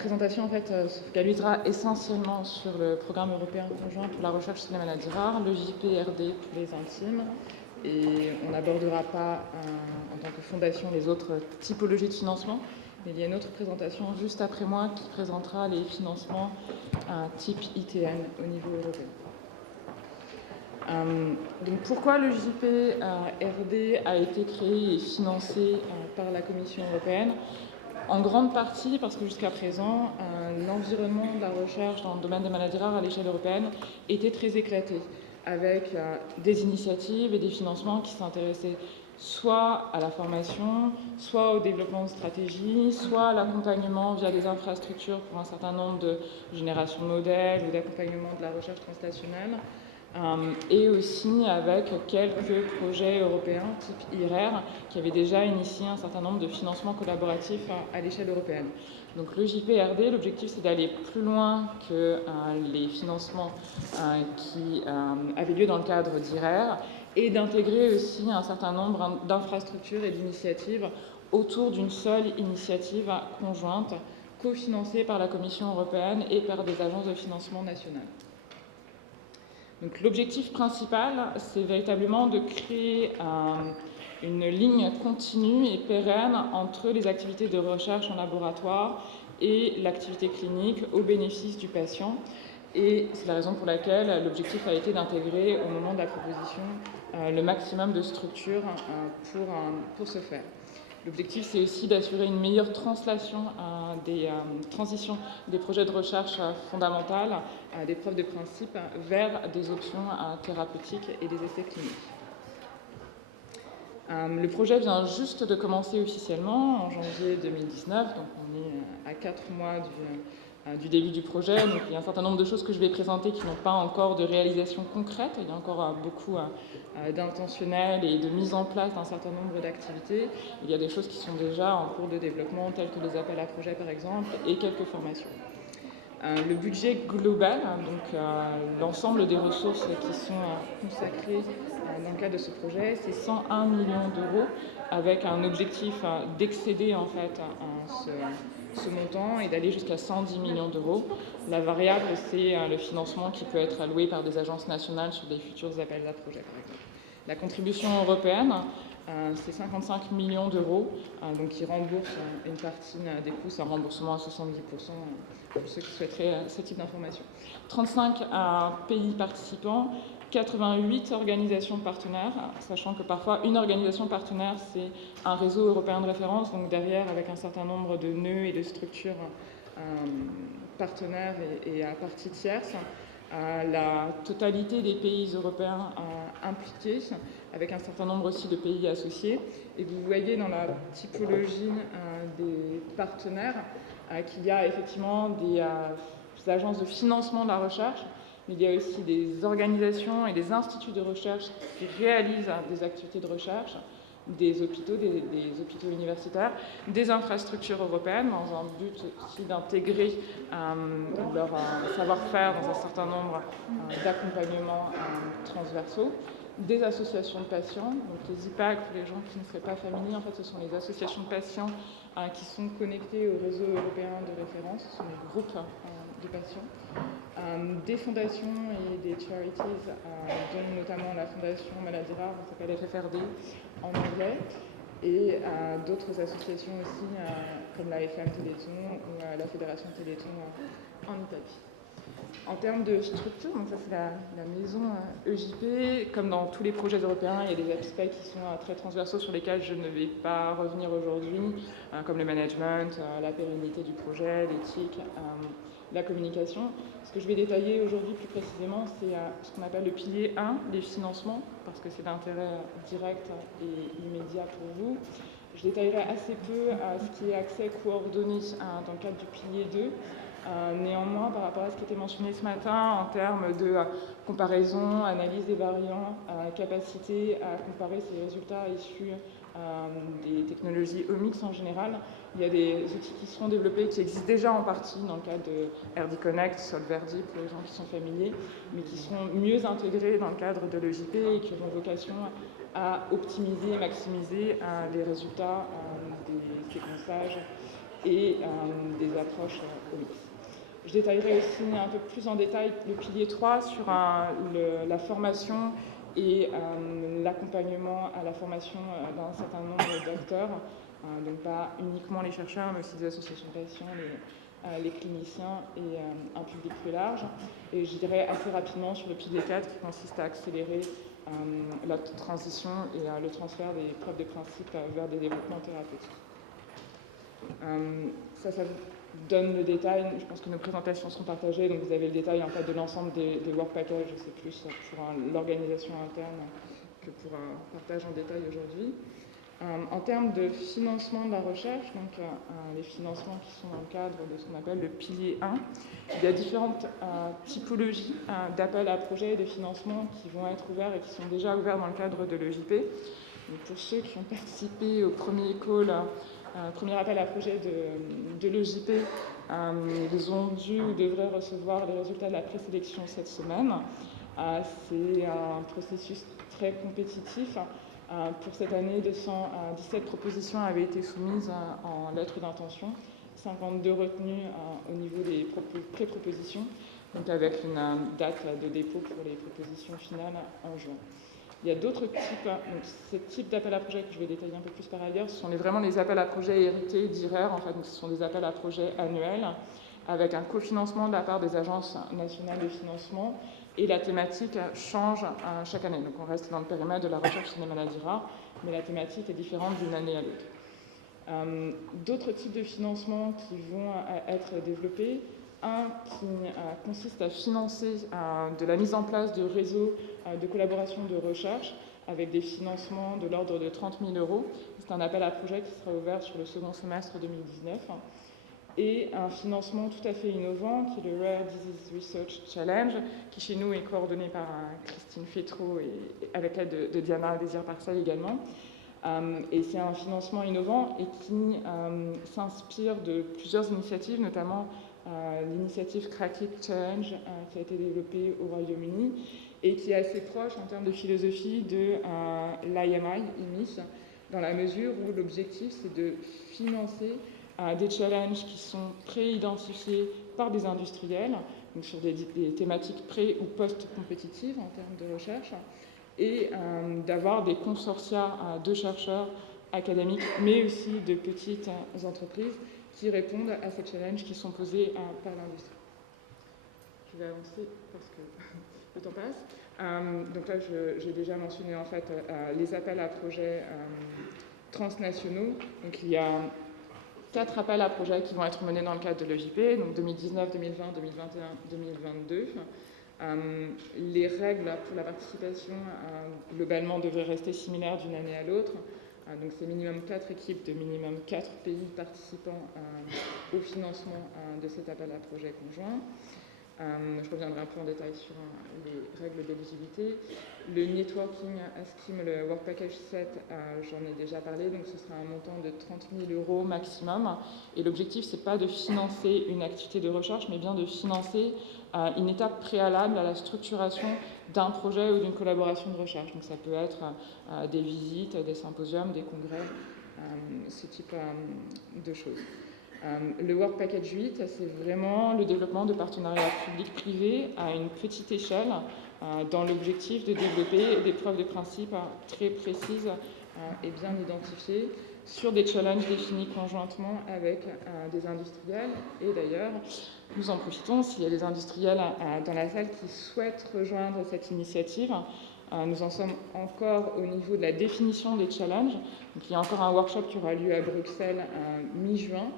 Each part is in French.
présentation en fait, se focalisera essentiellement sur le programme européen conjoint pour la recherche sur les maladies rares, le JPRD pour les intimes, et on n'abordera pas en tant que fondation les autres typologies de financement, mais il y a une autre présentation juste après moi qui présentera les financements type ITN au niveau européen. Donc pourquoi le JPRD a été créé et financé par la Commission européenne? En grande partie parce que jusqu'à présent, l'environnement de la recherche dans le domaine des maladies rares à l'échelle européenne était très éclaté, avec des initiatives et des financements qui s'intéressaient soit à la formation, soit au développement de stratégies, soit à l'accompagnement via des infrastructures pour un certain nombre de générations de modèles ou d'accompagnement de la recherche translationnelle, et aussi avec quelques projets européens type IRR qui avaient déjà initié un certain nombre de financements collaboratifs à l'échelle européenne. Donc le JPRD, l'objectif c'est d'aller plus loin que les financements qui avaient lieu dans le cadre d'IRR et d'intégrer aussi un certain nombre d'infrastructures et d'initiatives autour d'une seule initiative conjointe cofinancée par la Commission européenne et par des agences de financement nationales. Donc l'objectif principal, c'est véritablement de créer une ligne continue et pérenne entre les activités de recherche en laboratoire et l'activité clinique au bénéfice du patient. Et c'est la raison pour laquelle l'objectif a été d'intégrer au moment de la proposition le maximum de structures pour ce faire. L'objectif, c'est aussi d'assurer une meilleure translation des transitions des projets de recherche fondamentales, des preuves de principe, vers des options thérapeutiques et des essais cliniques. Le projet vient juste de commencer officiellement en janvier 2019, donc on est à 4 mois du début du projet. Donc il y a un certain nombre de choses que je vais présenter qui n'ont pas encore de réalisation concrète. Il y a encore beaucoup d'intentionnel et de mise en place d'un certain nombre d'activités. Il y a des choses qui sont déjà en cours de développement, telles que les appels à projets par exemple, et quelques formations. Le budget global, donc l'ensemble des ressources qui sont consacrées dans le cadre de ce projet, c'est 101 millions d'euros, avec un objectif d'excéder en fait ce montant et d'aller jusqu'à 110 millions d'euros. La variable, c'est le financement qui peut être alloué par des agences nationales sur des futurs appels à projets, par exemple. La contribution européenne, c'est 55 millions d'euros, donc qui rembourse une partie des coûts, c'est un remboursement à 70% pour ceux qui souhaiteraient ce type d'information. 35 pays participants, 88 organisations partenaires, sachant que parfois une organisation partenaire, c'est un réseau européen de référence, donc derrière avec un certain nombre de nœuds et de structures partenaires et à partie tierce. La totalité des pays européens impliqués, avec un certain nombre aussi de pays associés. Et vous voyez dans la typologie des partenaires qu'il y a effectivement des agences de financement de la recherche, mais il y a aussi des organisations et des instituts de recherche qui réalisent des activités de recherche, des hôpitaux, des hôpitaux universitaires, des infrastructures européennes, dans un but aussi d'intégrer leur savoir-faire dans un certain nombre d'accompagnements transversaux, des associations de patients, donc les IPAC, pour les gens qui ne seraient pas familiers, en fait ce sont les associations de patients qui sont connectés au réseau européen de référence, ce sont les groupes de patients, des fondations et des charities, dont notamment la Fondation Maladies Rares, qui s'appelle FFRD en anglais, et d'autres associations aussi, comme la FM Téléthon ou la Fédération Téléthon en Italie. En termes de structure, donc ça c'est la maison EJP, comme dans tous les projets européens, il y a des aspects qui sont très transversaux sur lesquels je ne vais pas revenir aujourd'hui, comme le management, la pérennité du projet, l'éthique, la communication. Ce que je vais détailler aujourd'hui plus précisément, c'est ce qu'on appelle le pilier 1, les financements, parce que c'est d'intérêt direct et immédiat pour vous. Je détaillerai assez peu ce qui est accès coordonné dans le cadre du pilier 2. Néanmoins, par rapport à ce qui était mentionné ce matin en termes de comparaison, analyse des variants, capacité à comparer ces résultats issus des technologies omics en général, il y a des outils qui seront développés, qui existent déjà en partie dans le cadre de RD Connect, Solverdi pour les gens qui sont familiers, mais qui seront mieux intégrés dans le cadre de l'EJP et qui auront vocation à optimiser et maximiser les résultats des séquençages et des approches OMIX. Je détaillerai aussi un peu plus en détail le pilier 3 sur la formation et l'accompagnement à la formation d'un certain nombre d'acteurs, donc pas uniquement les chercheurs, mais aussi des associations de patients, les cliniciens et un public plus large. Et je dirais assez rapidement sur le pilier 4 qui consiste à accélérer la transition et le transfert des preuves de principe vers des développements thérapeutiques. Ça vous donne le détail. Je pense que nos présentations sont partagées, donc vous avez le détail en fait, de l'ensemble des work packages. C'est plus pour l'organisation interne que pour un partage en détail aujourd'hui. En termes de financement de la recherche, donc les financements qui sont dans le cadre de ce qu'on appelle le pilier 1, il y a différentes typologies d'appels à projets et de financements qui vont être ouverts et qui sont déjà ouverts dans le cadre de l'EJP. Pour ceux qui ont participé au premier call, premier appel à projet de l'EJP, ils ont dû ou devraient recevoir les résultats de la présélection cette semaine. C'est un processus très compétitif. Pour cette année, 217 propositions avaient été soumises en lettre d'intention, 52 retenues au niveau des pré-propositions, donc avec une date de dépôt pour les propositions finales en juin. Il y a d'autres types, donc ces types d'appels à projets que je vais détailler un peu plus par ailleurs, ce sont vraiment les appels à projets hérités d'IRER, en fait, donc ce sont des appels à projets annuels, avec un cofinancement de la part des agences nationales de financement, et la thématique change chaque année. Donc on reste dans le périmètre de la recherche sur les maladies rares, mais la thématique est différente d'une année à l'autre. D'autres types de financements qui vont être développés, un qui consiste à financer de la mise en place de réseaux de collaboration de recherche avec des financements de l'ordre de 30 000 €. C'est un appel à projet qui sera ouvert sur le second semestre 2019. Et un financement tout à fait innovant qui est le Rare Disease Research Challenge, qui chez nous est coordonné par Christine Fétrault et avec l'aide de Diana Désir-Parcel également. Et c'est un financement innovant et qui s'inspire de plusieurs initiatives, notamment l'initiative Crack It Challenge qui a été développée au Royaume-Uni et qui est assez proche en termes de philosophie de l'IMI, dans la mesure où l'objectif c'est de financer des challenges qui sont pré-identifiés par des industriels, donc sur des thématiques pré- ou post-compétitives en termes de recherche, et d'avoir des consortia de chercheurs académiques, mais aussi de petites entreprises qui répondent à ces challenges qui sont posés par l'industrie. Je vais avancer parce que le temps passe. Donc là, j'ai déjà mentionné en fait les appels à projets transnationaux. Donc il y a 4 appels à projets qui vont être menés dans le cadre de l'EJP, donc 2019, 2020, 2021, 2022. Les règles pour la participation, globalement, devraient rester similaires d'une année à l'autre. Donc c'est minimum 4 équipes de minimum 4 pays participants au financement de cet appel à projet conjoint. Je reviendrai un peu en détail sur les règles d'éligibilité. Le networking scheme, le Work Package 7, j'en ai déjà parlé, donc ce sera un montant de 30 000 € maximum. Et l'objectif, c'est pas de financer une activité de recherche, mais bien de financer une étape préalable à la structuration d'un projet ou d'une collaboration de recherche. Donc ça peut être des visites, des symposiums, des congrès, ce type de choses. Le Work Package 8, c'est vraiment le développement de partenariats publics-privés à une petite échelle dans l'objectif de développer des preuves de principe très précises et bien identifiées sur des challenges définis conjointement avec des industriels. Et d'ailleurs, nous en profitons, s'il y a des industriels dans la salle qui souhaitent rejoindre cette initiative, nous en sommes encore au niveau de la définition des challenges. Donc, il y a encore un workshop qui aura lieu à Bruxelles mi-juin.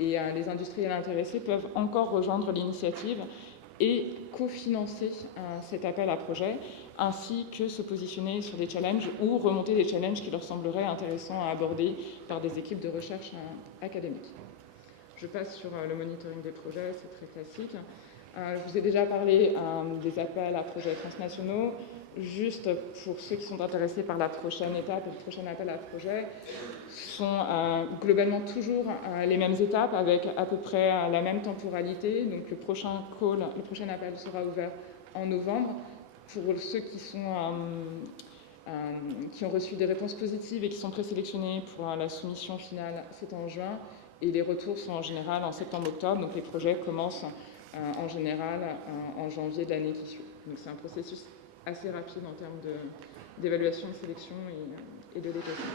Et les industriels intéressés peuvent encore rejoindre l'initiative et cofinancer cet appel à projet, ainsi que se positionner sur des challenges ou remonter des challenges qui leur sembleraient intéressants à aborder par des équipes de recherche académiques. Je passe sur le monitoring des projets, c'est très classique. Je vous ai déjà parlé des appels à projets transnationaux. Juste pour ceux qui sont intéressés par la prochaine étape, le prochain appel à projet, sont globalement toujours les mêmes étapes avec à peu près la même temporalité. Donc le prochain call, le prochain appel sera ouvert en novembre. Pour ceux qui ont reçu des réponses positives et qui sont présélectionnés pour la soumission finale, c'est en juin. et les retours sont en général en septembre-octobre, donc les projets commencent en général en janvier de l'année qui suit. Donc c'est un processus assez rapide en termes d'évaluation, de sélection et de détection.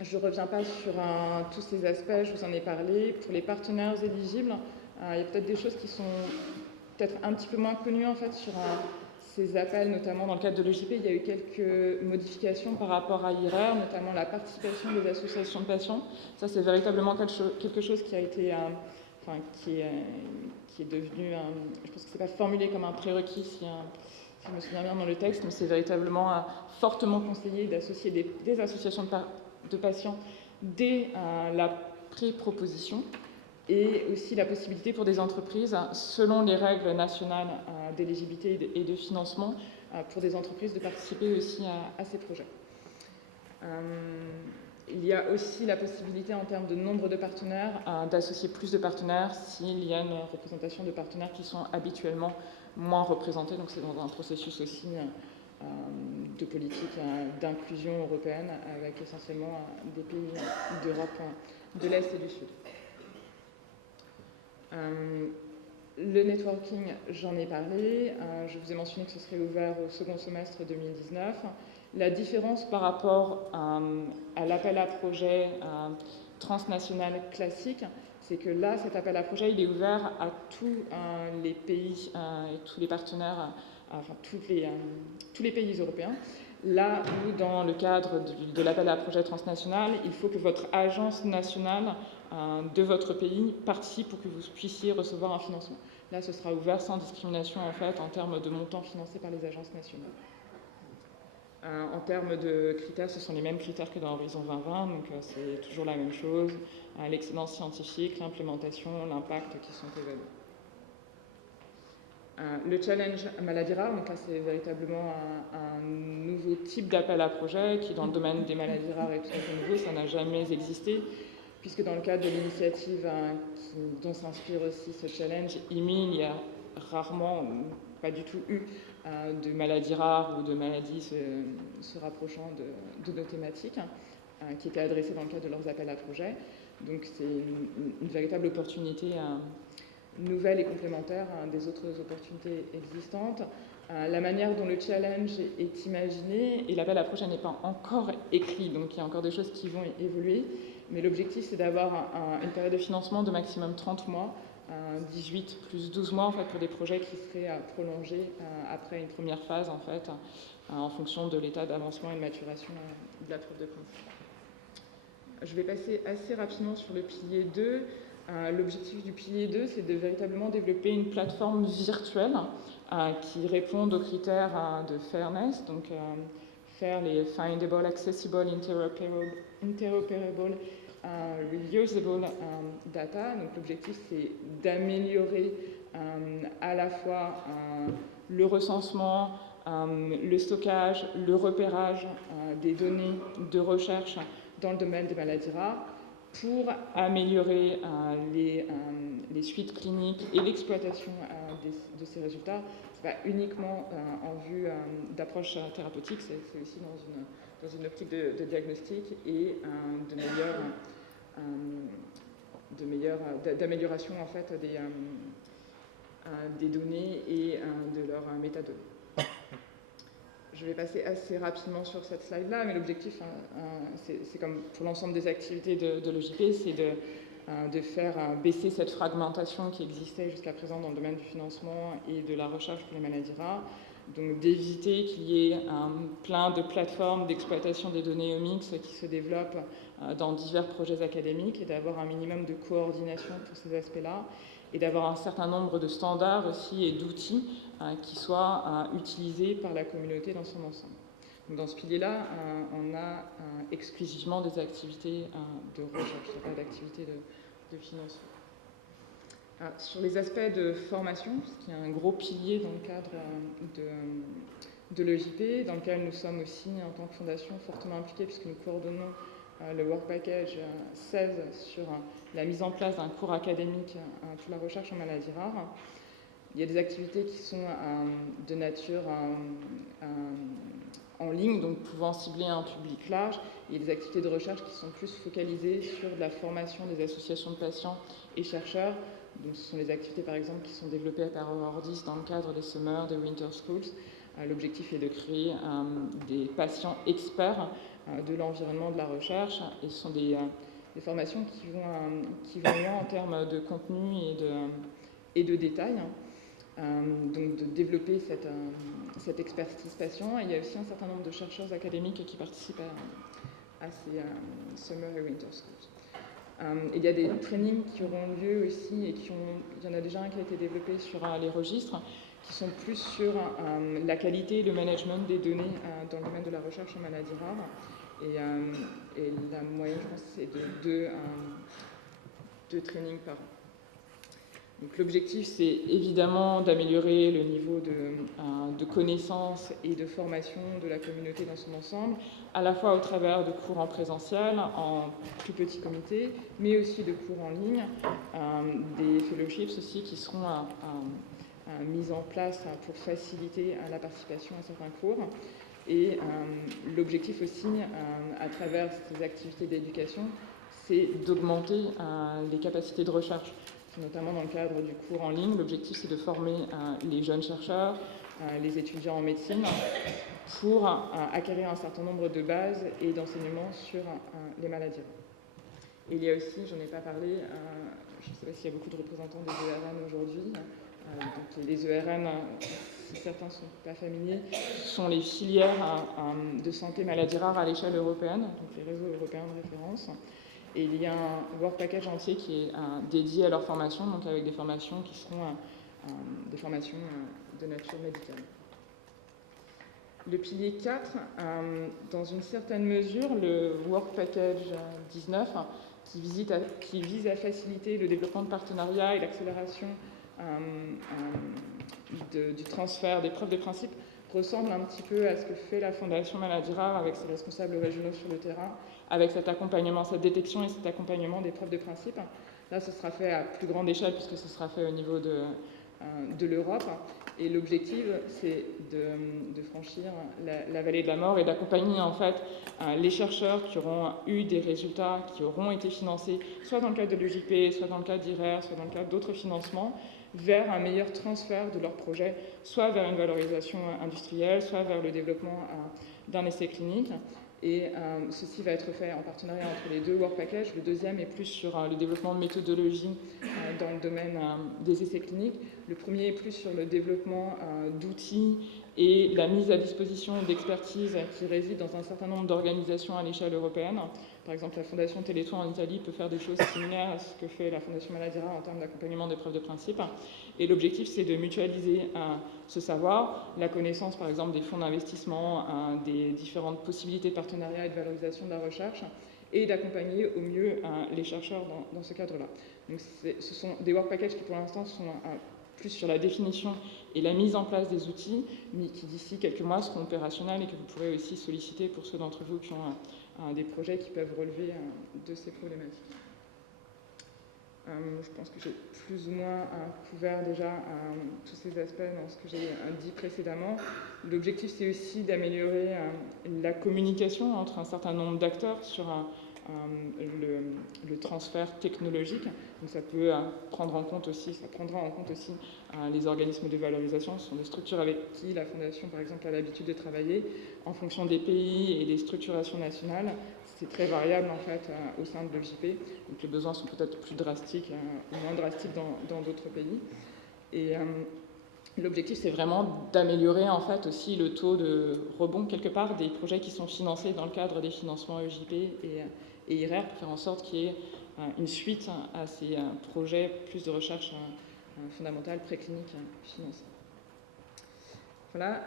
Je ne reviens pas sur tous ces aspects, je vous en ai parlé. Pour les partenaires éligibles, il y a peut-être des choses qui sont peut-être un petit peu moins connues en fait sur ces appels, notamment dans le cadre de l'EJP. Il y a eu quelques modifications par rapport à IRR, notamment la participation des associations de patients. Ça, c'est véritablement quelque chose qui a été, qui est devenu, je pense que c'est pas formulé comme un prérequis si je me souviens bien dans le texte, mais c'est véritablement fortement conseillé d'associer des associations de patients dès la pré-proposition, et aussi la possibilité pour des entreprises, selon les règles nationales d'éligibilité et de financement, pour des entreprises de participer aussi à ces projets. Il y a aussi la possibilité en termes de nombre de partenaires d'associer plus de partenaires s'il y a une représentation de partenaires qui sont habituellement moins représentés. Donc c'est dans un processus aussi de politique d'inclusion européenne avec essentiellement des pays d'Europe de l'Est et du Sud. Le networking, j'en ai parlé. Je vous ai mentionné que ce serait ouvert au second semestre 2019. La différence par rapport à l'appel à projet transnational classique, c'est que là, cet appel à projet, il est ouvert à tous les pays et tous les partenaires, enfin tous les pays européens. Là où, dans le cadre de l'appel à projet transnational, il faut que votre agence nationale de votre pays participe pour que vous puissiez recevoir un financement. Là, ce sera ouvert sans discrimination, en fait, en termes de montants financés par les agences nationales. En termes de critères, ce sont les mêmes critères que dans Horizon 2020, donc c'est toujours la même chose, l'excellence scientifique, l'implémentation, l'impact qui sont évalués. Le challenge maladie rare, donc là c'est véritablement un nouveau type d'appel à projet qui, dans le domaine des maladies rares, est tout à fait nouveau, ça n'a jamais existé, puisque dans le cadre de l'initiative dont s'inspire aussi ce challenge, IMI, il y a rarement, pas du tout eu, de maladies rares ou de maladies se rapprochant de nos thématiques qui étaient adressées dans le cadre de leurs appels à projets. Donc c'est une véritable opportunité nouvelle et complémentaire des autres opportunités existantes. La manière dont le challenge est imaginé, et l'appel à projet n'est pas encore écrit, donc il y a encore des choses qui vont évoluer, mais l'objectif c'est d'avoir une période de financement de maximum 30 mois, 18 plus 12 mois en fait, pour des projets qui seraient prolongés après une première phase en fait, en fonction de l'état d'avancement et de maturation de la preuve de principe. Je vais passer assez rapidement sur le pilier 2. L'objectif du pilier 2, c'est de véritablement développer une plateforme virtuelle qui réponde aux critères de fairness, donc faire les findable, accessible, interoperable, reusable data. Donc l'objectif, c'est d'améliorer à la fois le recensement, le stockage, le repérage des données de recherche dans le domaine des maladies rares, pour améliorer les suites cliniques et l'exploitation de ces résultats. Ce n'est pas uniquement en vue d'approche thérapeutique, c'est aussi dans une optique de diagnostic et d'amélioration en fait, des données et de leurs métadonnées. Je vais passer assez rapidement sur cette slide-là, mais l'objectif, c'est comme pour l'ensemble des activités de l'EJP, c'est de faire baisser cette fragmentation qui existait jusqu'à présent dans le domaine du financement et de la recherche pour les maladies rares, donc d'éviter qu'il y ait plein de plateformes d'exploitation des données omics qui se développent dans divers projets académiques, et d'avoir un minimum de coordination pour ces aspects-là, et d'avoir un certain nombre de standards aussi et d'outils qui soient utilisés par la communauté dans son ensemble. Donc dans ce pilier-là, on a exclusivement des activités de recherche, pas d'activités de financement. Sur les aspects de formation, ce qui est un gros pilier dans le cadre de l'EJP, dans lequel nous sommes aussi, en tant que fondation, fortement impliqués, puisque nous coordonnons le Work Package 16 sur la mise en place d'un cours académique pour la recherche en maladies rares. Il y a des activités qui sont de nature en ligne, donc pouvant cibler un public large, et des activités de recherche qui sont plus focalisées sur la formation des associations de patients et chercheurs. Donc, ce sont les activités, par exemple, qui sont développées par Eurordis dans le cadre des Summer, des Winter Schools. L'objectif est de créer des patients experts de l'environnement de la recherche, et ce sont des formations qui vont loin en termes de contenu et de détails. Donc de développer cette expertise patient. Et il y a aussi un certain nombre de chercheurs académiques qui participent à ces Summer et Winter Schools. Il y a des trainings qui auront lieu aussi, et il y en a déjà un qui a été développé sur les registres, qui sont plus sur la qualité et le management des données dans le domaine de la recherche en maladies rares. Et la moyenne, je pense, c'est de deux trainings par an. Donc, l'objectif, c'est évidemment d'améliorer le niveau de connaissance et de formation de la communauté dans son ensemble, à la fois au travers de cours en présentiel, en plus petits comités, mais aussi de cours en ligne, des fellowships aussi qui seront mis en place pour faciliter la participation à certains cours. Et l'objectif aussi, à travers ces activités d'éducation, c'est d'augmenter les capacités de recherche, notamment dans le cadre du cours en ligne. L'objectif, c'est de former les jeunes chercheurs, les étudiants en médecine, pour acquérir un certain nombre de bases et d'enseignements sur les maladies. Et il y a aussi, j'en ai pas parlé, je ne sais pas s'il y a beaucoup de représentants des ERN aujourd'hui. Donc les ERN, si certains ne sont pas familiers, sont les filières de santé maladies rares à l'échelle européenne, donc les réseaux européens de référence. Et il y a un work package entier qui est dédié à leur formation, donc avec des formations qui seront des formations de nature médicale. Le pilier 4, dans une certaine mesure, le work package 19, qui vise à faciliter le développement de partenariats et l'accélération du transfert des preuves de principe, ressemble un petit peu à ce que fait la Fondation Maladies Rares avec ses responsables régionaux sur le terrain, avec cet accompagnement, cette détection et cet accompagnement des preuves de principe. Là, ce sera fait à plus grande échelle puisque ce sera fait au niveau de l'Europe. Et l'objectif, c'est de franchir la vallée de la mort et d'accompagner en fait les chercheurs qui auront eu des résultats qui auront été financés, soit dans le cadre de l'UJP, soit dans le cadre d'IRER, soit dans le cadre d'autres financements, vers un meilleur transfert de leur projet, soit vers une valorisation industrielle, soit vers le développement d'un essai clinique. Et ceci va être fait en partenariat entre les deux work packages. Le deuxième est plus sur le développement de méthodologie dans le domaine des essais cliniques. Le premier est plus sur le développement d'outils et la mise à disposition d'expertise qui réside dans un certain nombre d'organisations à l'échelle européenne. Par exemple, la Fondation Téléthon en Italie peut faire des choses similaires à ce que fait la Fondation Maladies Rares en termes d'accompagnement des preuves de principe. Et l'objectif, c'est de mutualiser ce savoir, la connaissance, par exemple, des fonds d'investissement, des différentes possibilités de partenariat et de valorisation de la recherche, et d'accompagner au mieux les chercheurs dans ce cadre-là. Donc, ce sont des work packages qui, pour l'instant, sont plus sur la définition et la mise en place des outils, mais qui, d'ici quelques mois, seront opérationnels et que vous pourrez aussi solliciter pour ceux d'entre vous qui ont des projets qui peuvent relever de ces problématiques. Je pense que j'ai plus ou moins couvert déjà tous ces aspects dans ce que j'ai dit précédemment. L'objectif, c'est aussi d'améliorer la communication entre un certain nombre d'acteurs sur le transfert technologique. Donc ça peut prendra en compte aussi les organismes de valorisation. Ce sont des structures avec qui la Fondation, par exemple, a l'habitude de travailler en fonction des pays et des structurations nationales. C'est très variable en fait au sein de l'EJP, donc les besoins sont peut-être plus drastiques ou moins drastiques dans d'autres pays. Et l'objectif, c'est vraiment d'améliorer en fait aussi le taux de rebond quelque part des projets qui sont financés dans le cadre des financements EJP et IRER, pour faire en sorte qu'il y ait une suite à ces projets plus de recherche fondamentale préclinique financée. Voilà,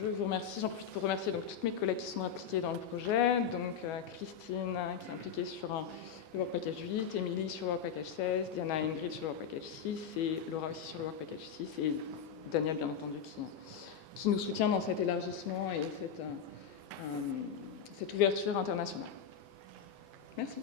je vous remercie. J'en profite pour remercier donc toutes mes collègues qui sont impliquées dans le projet. Donc Christine qui est impliquée sur le work package 8, Émilie sur le work package 16, Diana et Ingrid sur le work package 6 et Laura aussi sur le work package 6 et Daniel bien entendu qui nous soutient dans cet élargissement et cette ouverture internationale. Merci.